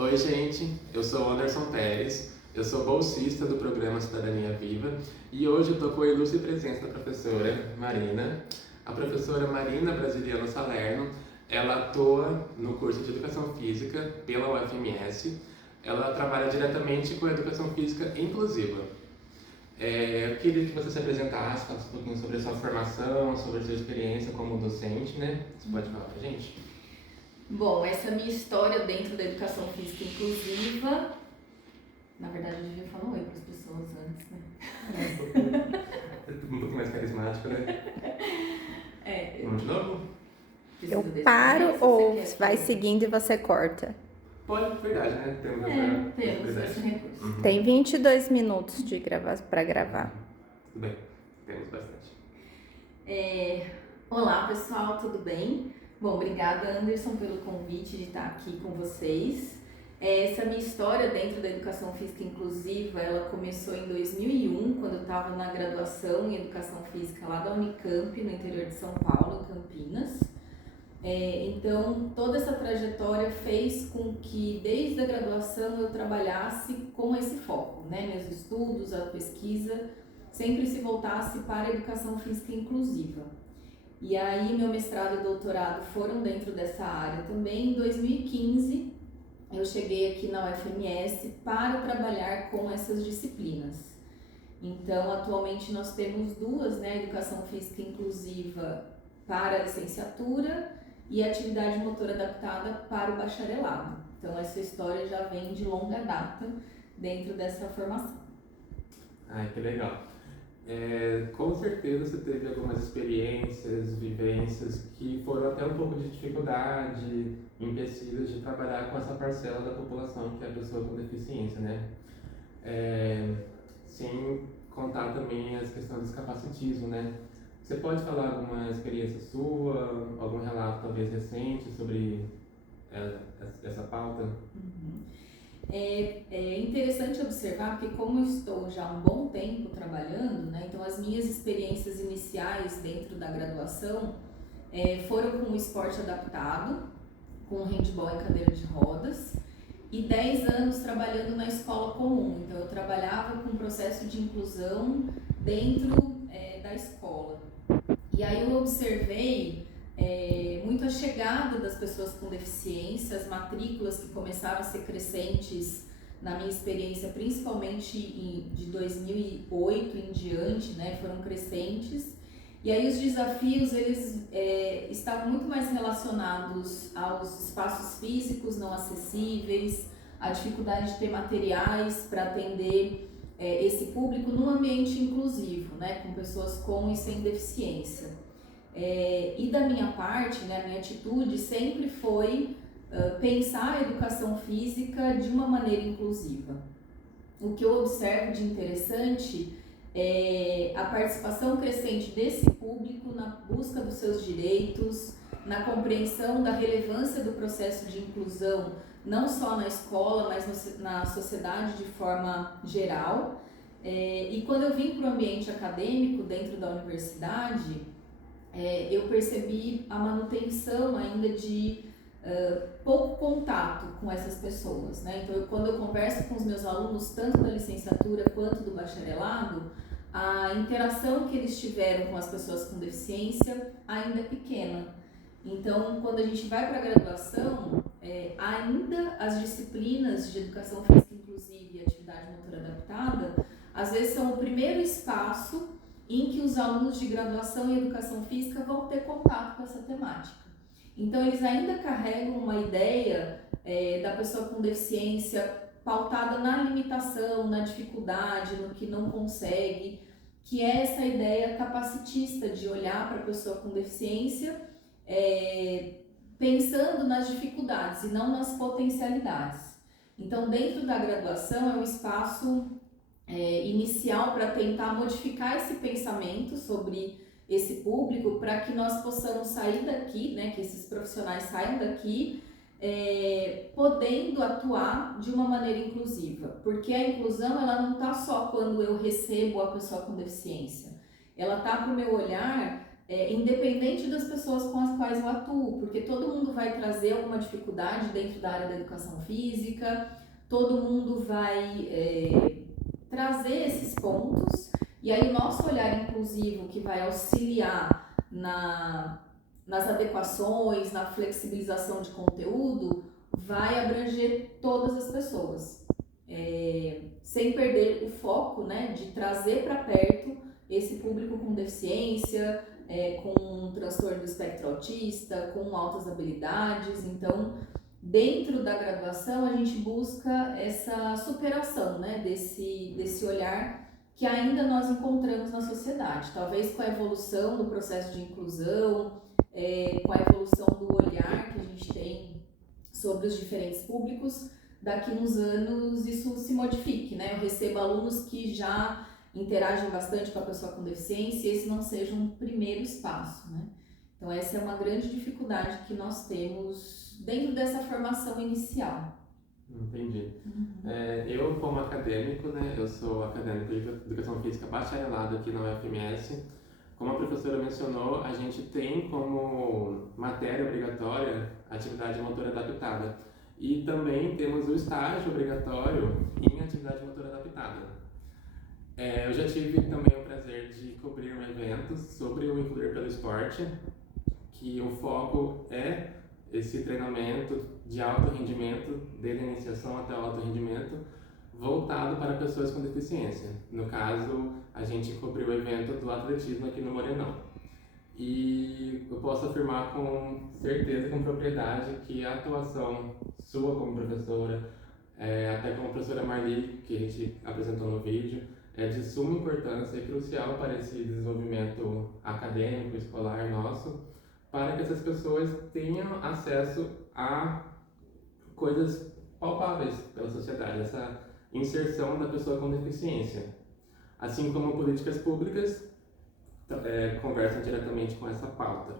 Oi, gente, eu sou o Anderson Pérez, eu sou bolsista do programa Cidadania Viva e hoje eu estou com a ilustre presença da professora Marina. A professora Marina Brasiliano Salerno, ela atua no curso de Educação Física pela UFMS. Ela trabalha diretamente com a Educação Física Inclusiva. Eu queria que você se apresentasse, falasse um pouquinho sobre a sua formação, sobre a sua experiência como docente, né? Você pode falar pra gente? Bom, essa é a minha história dentro da educação física inclusiva. Na verdade, eu devia falar um oi para as pessoas antes, né? Um pouquinho mais carismático, né? Vamos de novo? Eu paro ou vai seguindo e você corta? Pode, verdade, né? Temos esse recurso. Uhum. Tem 22 minutos para gravar. Tudo bem, temos bastante. Olá, pessoal, tudo bem? Bom, obrigada, Anderson, pelo convite de estar aqui com vocês. Essa minha história dentro da educação física inclusiva, ela começou em 2001, quando eu estava na graduação em educação física lá da Unicamp, no interior de São Paulo, em Campinas. Então, toda essa trajetória fez com que, desde a graduação, eu trabalhasse com esse foco, né? Meus estudos, a pesquisa, sempre se voltasse para a educação física inclusiva. E aí, meu mestrado e doutorado foram dentro dessa área também. Em 2015, eu cheguei aqui na UFMS para trabalhar com essas disciplinas. Então, atualmente nós temos duas, né? Educação física inclusiva para a licenciatura e atividade motora adaptada para o bacharelado. Então, essa história já vem de longa data dentro dessa formação. Ai, que legal. Com certeza você teve algumas experiências, vivências que foram até um pouco de dificuldade, empecilhos de trabalhar com essa parcela da população que é a pessoa com deficiência, né? Sem contar também as questões do capacitismo, né? Você pode falar alguma experiência sua, algum relato talvez recente sobre essa pauta? Uhum. É interessante observar porque como eu estou já há um bom tempo trabalhando, né, então as minhas experiências iniciais dentro da graduação foram com o esporte adaptado, com handball em cadeira de rodas e 10 anos trabalhando na escola comum. Então eu trabalhava com o processo de inclusão dentro da escola. E aí eu observei muito a chegada das pessoas com deficiência, as matrículas que começaram a ser crescentes na minha experiência, principalmente de 2008 em diante, né, foram crescentes. E aí os desafios, eles estavam muito mais relacionados aos espaços físicos não acessíveis, a dificuldade de ter materiais para atender esse público num ambiente inclusivo, né, com pessoas com e sem deficiência. E da minha parte, né, a minha atitude sempre foi pensar a educação física de uma maneira inclusiva. O que eu observo de interessante é a participação crescente desse público na busca dos seus direitos, na compreensão da relevância do processo de inclusão, não só na escola, mas na sociedade de forma geral. E quando eu vim para o ambiente acadêmico dentro da universidade, eu percebi a manutenção ainda de pouco contato com essas pessoas, né? Então, quando eu converso com os meus alunos, tanto da licenciatura quanto do bacharelado, a interação que eles tiveram com as pessoas com deficiência ainda é pequena. Então, quando a gente vai para a graduação, ainda as disciplinas de educação física inclusiva e atividade motora adaptada, às vezes são o primeiro espaço em que os alunos de graduação em educação física vão ter contato com essa temática. Então, eles ainda carregam uma ideia da pessoa com deficiência pautada na limitação, na dificuldade, no que não consegue, que é essa ideia capacitista de olhar para a pessoa com deficiência pensando nas dificuldades e não nas potencialidades. Então, dentro da graduação é um espaço inicial para tentar modificar esse pensamento sobre esse público, para que nós possamos sair daqui, né, que esses profissionais saiam daqui podendo atuar de uma maneira inclusiva, porque a inclusão ela não está só quando eu recebo a pessoa com deficiência, ela está para o meu olhar independente das pessoas com as quais eu atuo, porque todo mundo vai trazer alguma dificuldade dentro da área da educação física, todo mundo vai trazer esses pontos, e aí o nosso olhar inclusivo que vai auxiliar nas adequações, na flexibilização de conteúdo, vai abranger todas as pessoas, sem perder o foco, né, de trazer para perto esse público com deficiência, com transtorno do espectro autista, com altas habilidades. Então, dentro da graduação, a gente busca essa superação, né, desse olhar que ainda nós encontramos na sociedade. Talvez com a evolução do processo de inclusão, com a evolução do olhar que a gente tem sobre os diferentes públicos, daqui uns anos isso se modifique, né? Eu recebo alunos que já interagem bastante com a pessoa com deficiência e esse não seja um primeiro espaço, né? Então essa é uma grande dificuldade que nós temos dentro dessa formação inicial. Entendi. Eu, como acadêmico, né, eu sou acadêmico de Educação Física bacharelado aqui na UFMS. Como a professora mencionou, a gente tem como matéria obrigatória a atividade motora adaptada. E também temos o estágio obrigatório em atividade motora adaptada. Eu já tive também o prazer de cobrir um evento sobre o Incluir pelo Esporte, que o foco é esse treinamento de alto rendimento, desde a iniciação até o alto rendimento, voltado para pessoas com deficiência. No caso, a gente cobriu o evento do atletismo aqui no Morenão. E eu posso afirmar com certeza, com propriedade, que a atuação sua como professora, até como a professora Marli, que a gente apresentou no vídeo, é de suma importância e crucial para esse desenvolvimento acadêmico, escolar nosso, para que essas pessoas tenham acesso a coisas palpáveis pela sociedade, essa inserção da pessoa com deficiência. Assim como políticas públicas conversam diretamente com essa pauta.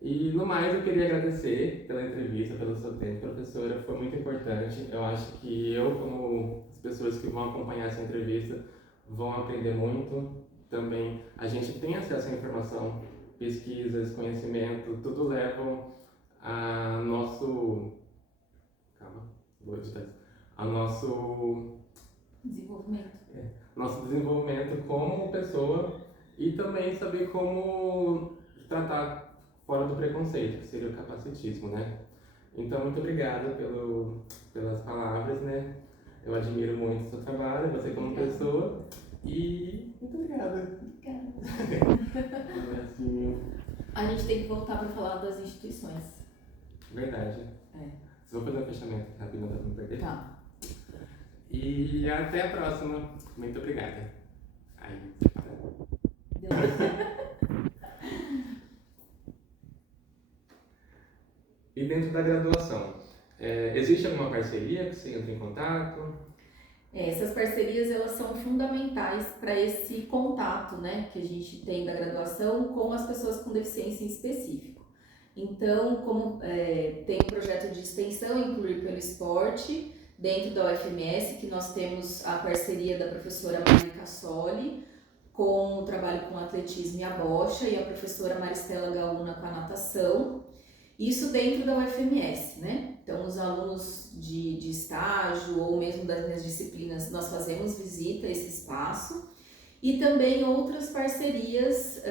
E no mais, eu queria agradecer pela entrevista, pelo seu tempo, professora, foi muito importante. Eu acho que eu, como as pessoas que vão acompanhar essa entrevista, vão aprender muito. Também a gente tem acesso à informação, pesquisas, conhecimento, tudo levam a nosso... Calma, vou editar isso. A nosso desenvolvimento como pessoa e também saber como tratar fora do preconceito, que seria o capacitismo, né? Então, muito obrigado pelas palavras, né? Eu admiro muito o seu trabalho, você como pessoa, e muito obrigada. A gente tem que voltar para falar das instituições. Verdade. Vocês vão fazer um fechamento rapidinho para não perder? Tá. E até a próxima. Muito obrigada. E dentro da graduação, existe alguma parceria que você entra em contato? Essas parcerias, elas são fundamentais para esse contato, né, que a gente tem da graduação com as pessoas com deficiência em específico. Então, como tem um projeto de extensão, Incluir pelo Esporte, dentro da UFMS, que nós temos a parceria da professora Maria Cassoli, com o trabalho com atletismo e a bocha, e a professora Maristela Gaúna com a natação. Isso dentro da UFMS, né? Então, os alunos de estágio ou mesmo das minhas disciplinas, nós fazemos visita a esse espaço. E também outras parcerias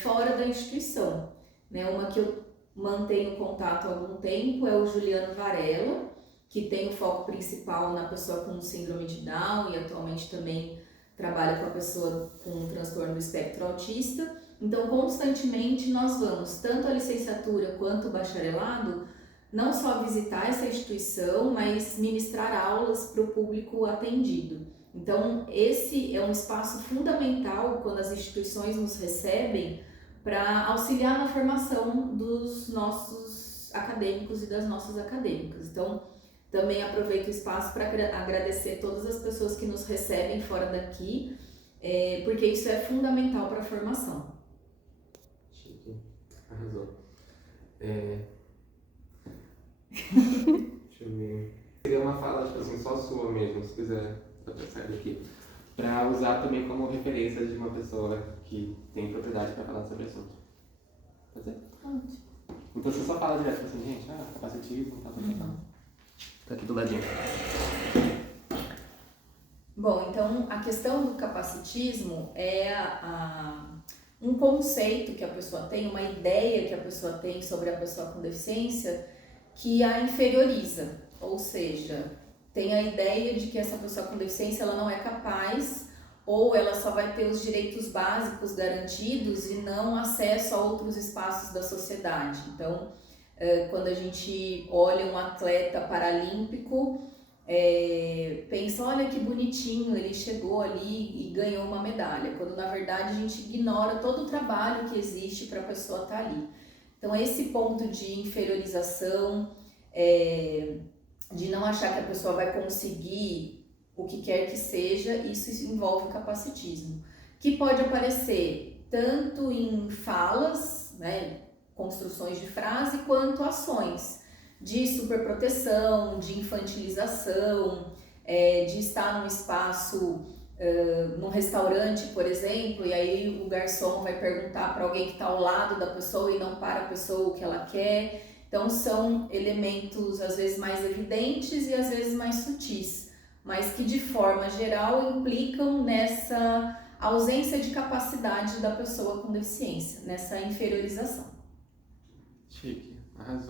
fora da instituição, né? Uma que eu mantenho contato há algum tempo é o Juliano Varela, que tem o foco principal na pessoa com síndrome de Down e atualmente também trabalha com a pessoa com transtorno do espectro autista. Então, constantemente nós vamos, tanto a licenciatura quanto o bacharelado, não só visitar essa instituição, mas ministrar aulas para o público atendido. Então, esse é um espaço fundamental quando as instituições nos recebem para auxiliar na formação dos nossos acadêmicos e das nossas acadêmicas. Então, também aproveito o espaço para agradecer todas as pessoas que nos recebem fora daqui, porque isso é fundamental para a formação. Chique, arrasou. Deixa eu ver. Seria uma fala, tipo assim, só sua mesmo, se quiser sair daqui. Para usar também como referência de uma pessoa que tem propriedade para falar sobre o assunto. Pode ser? Pode. Então você só fala direto assim, gente, capacitismo, tal. Tá aqui do ladinho. Bom, então a questão do capacitismo é um conceito que a pessoa tem, uma ideia que a pessoa tem sobre a pessoa com deficiência que a inferioriza, ou seja, tem a ideia de que essa pessoa com deficiência ela não é capaz ou ela só vai ter os direitos básicos garantidos e não acesso a outros espaços da sociedade. Então, quando a gente olha um atleta paralímpico, pensa, olha que bonitinho, ele chegou ali e ganhou uma medalha, quando na verdade a gente ignora todo o trabalho que existe para a pessoa estar ali. Então esse ponto de inferiorização, de não achar que a pessoa vai conseguir o que quer que seja, isso envolve capacitismo, que pode aparecer tanto em falas, né, construções de frase, quanto ações de superproteção, de infantilização, de estar num espaço, num restaurante, por exemplo, e aí o garçom vai perguntar para alguém que está ao lado da pessoa e não para a pessoa o que ela quer. Então são elementos às vezes mais evidentes e às vezes mais sutis, mas que de forma geral implicam nessa ausência de capacidade da pessoa com deficiência, nessa inferiorização. Chique, arrasou.